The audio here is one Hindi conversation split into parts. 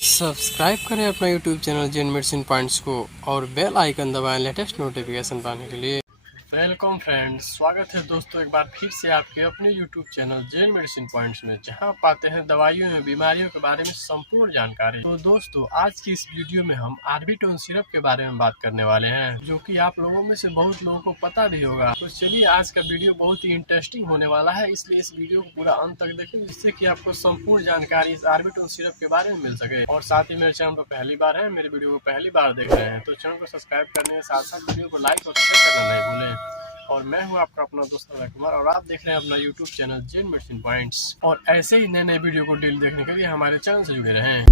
सब्सक्राइब करें अपना YouTube channel Jain medicine points को और बेल आइकन दबाएं लेटेस्ट नोटिफिकेशन पाने के लिए। वेलकम फ्रेंड्स, स्वागत है दोस्तों एक बार फिर से आपके अपने YouTube channel Jain medicine points में, जहां पाते हैं दवाइयों एवं बीमारियों के बारे में संपूर्ण जानकारी। तो दोस्तों आज की इस वीडियो में हम आर्बिटोन सिरप के बारे में बात करने वाले हैं, जो कि आप लोगों में से बहुत लोगों को पता भी होगा। तो चलिए आज का वीडियो बहुत ही इंटरेस्टिंग होने वाला है, इसलिए इस वीडियो को पूरा अंत तक देखें, जिससे कि आपको संपूर्ण जानकारी इस आर्बिटोन सिरप के बारे में मिल सके। और साथ ही मेरे चैनल पर पहली बार है, मेरे वीडियो को पहली बार देख रहे हैं तो चैनल को सब्सक्राइब करने के साथ साथ वीडियो को लाइक और शेयर करना नहीं भूलें। और मैं हूं आपका अपना दोस्त अभय कुमार और आप देख रहे हैं अपना YouTube channel Jain medicine points. और ऐसे ही नए नए वीडियो को डेली देखने के लिए हमारे चैनल से जुड़े रहें।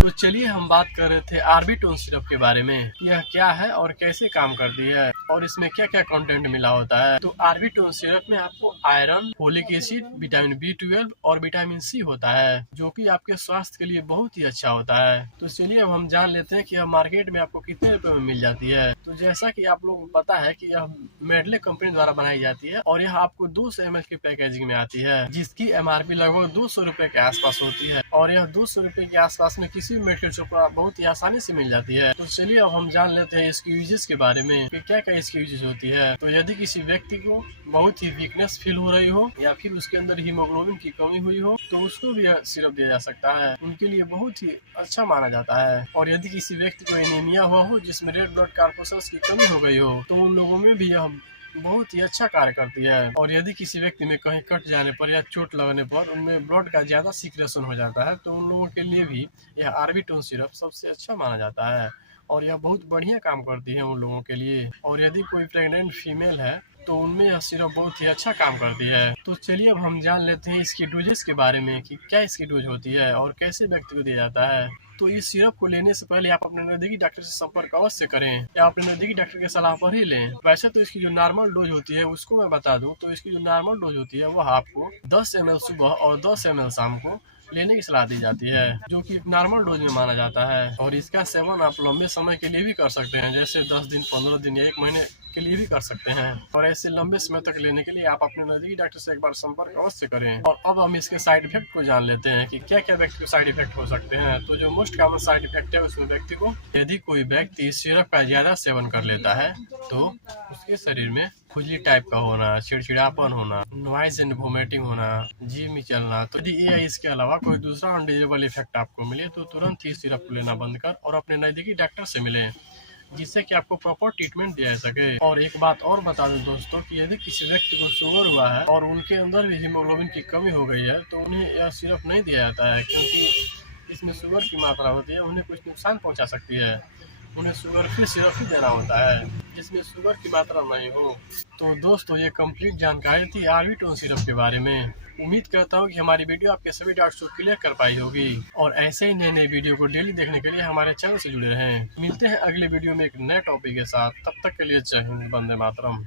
तो चलिए हम बात कर रहे थे आर्बिटोन सिरप के बारे में। यह क्या है और कैसे काम करती है और इसमें क्या क्या कंटेंट मिला होता है। तो आर्बिटोन सिरप में आपको iron, folic acid, vitamin B12 और विटामिन C होता है, जो कि आपके स्वास्थ्य के लिए बहुत ही अच्छा होता है। तो चलिए अब हम जान लेते हैं कि यह मार्केट में आपको कितने रुपए में मिल जाती है। तो जैसा कि आप लोगों को पता है कि यह मेडले कंपनी द्वारा बनाई जाती है और यह आपको 200 ml की पैकेजिंग में आती है, जिसकी MRP लगभग 200 रुपए के आसपास होती है। और यह 200 रुपए के आसपास में किसी मेडिकल शॉप पर बहुत ही आसानी से मिल जाती है। तो चलिए अब हम जान लेते हैं इसकी यूजेस के बारे में कि क्या क्या इसकी यूजेस होती है। तो यदि किसी व्यक्ति को बहुत ही वीकनेस फील हो रही हो या फिर उसके अंदर हीमोग्लोबिन की कमी हुई हो तो उसको भी यह सिरप दिया जा सकता है, उनके लिए बहुत ही अच्छा माना जाता है। और यदि किसी व्यक्ति को एनीमिया हुआ हो, जिसमें रेड ब्लड कॉर्पसल्स की कमी हो गई हो, तो उन लोगों में भी यह बहुत ही अच्छा कार्य करती है। और यदि किसी व्यक्ति में कहीं कट जाने पर या चोट लगने पर उनमें ब्लड का ज्यादा सिक्रेशन हो जाता है, तो उन लोगों के लिए भी यह आर्बिटोन सिरप सबसे अच्छा माना जाता है और यह बहुत बढ़िया काम करती है उन लोगों के लिए। और यदि कोई प्रेग्नेंट फीमेल है तो उनमें यह सिरप बहुत ही अच्छा काम करती है। तो चलिए अब हम जान लेते हैं इसकी डोजेस के बारे में कि क्या इसकी डोज होती है और कैसे व्यक्ति को दिया जाता है। तो इस सिरप को लेने से पहले आप अपने नजदीकी डॉक्टर से संपर्क अवश्य करें या अपने नजदीकी डॉक्टर की सलाह पर ही लें। वैसे तो इसकी जो नॉर्मल डोज होती है उसको मैं बता दूं, तो इसकी जो नॉर्मल डोज होती है वह आपको 10 ml सुबह और 10 ml शाम को लेने की सलाह दी जाती है, जो कि नॉर्मल डोज में माना जाता है। और इसका सेवन आप लंबे समय के लिए भी कर सकते हैं, जैसे 10 दिन, 15 दिन या 1 महीने के लिए भी कर सकते हैं। और ऐसे लंबे समय तक लेने के लिए आप अपने नजदीकी डॉक्टर से एक बार संपर्क अवश्य करें। और अब हम इसके साइड इफेक्ट को जान लेते हैं कि क्या क्या व्यक्ति को साइड इफेक्ट हो सकते हैं। तो जो मोस्ट कॉमन साइड इफेक्ट है उसमें व्यक्ति को, यदि कोई व्यक्ति सिरप का ज्यादा सेवन कर लेता है तो उसके शरीर में खुजली टाइप का होना, चिड़चिड़ापन होना, नॉइज एंड वोमिटिंग होना, जी में चलना। तो यदि ये इसके अलावा कोई दूसरा अनडिजेबल इफेक्ट आपको मिले तो तुरंत ही सिरप को लेना बंद कर और अपने नजदीकी डॉक्टर से मिले, जिससे कि आपको प्रॉपर ट्रीटमेंट दिया जा सके। और एक बात और बता दूं दोस्तों कि यदि किसी व्यक्ति को शुगर हुआ है और उनके अंदर भी हीमोग्लोबिन की कमी हो गई है तो उन्हें यह सिरप नहीं दिया जाता है, क्योंकि इसमें शुगर की मात्रा होती है, उन्हें कुछ नुकसान पहुंचा सकती है। उन्हें शुगर फ्री सिरप ही देना होता है जिसमें शुगर की मात्रा नहीं हो। तो दोस्तों ये कंप्लीट जानकारी थी आर्बिटोन सिरप के बारे में। उम्मीद करता हूँ कि हमारी वीडियो आपके सभी डाउट्स को क्लियर कर पाई होगी। और ऐसे ही नए नए वीडियो को डेली देखने के लिए हमारे चैनल से जुड़े रहें। मिलते हैं अगले वीडियो में एक नए टॉपिक के साथ, तब तक के लिए जय हिंद, वंदे मातरम।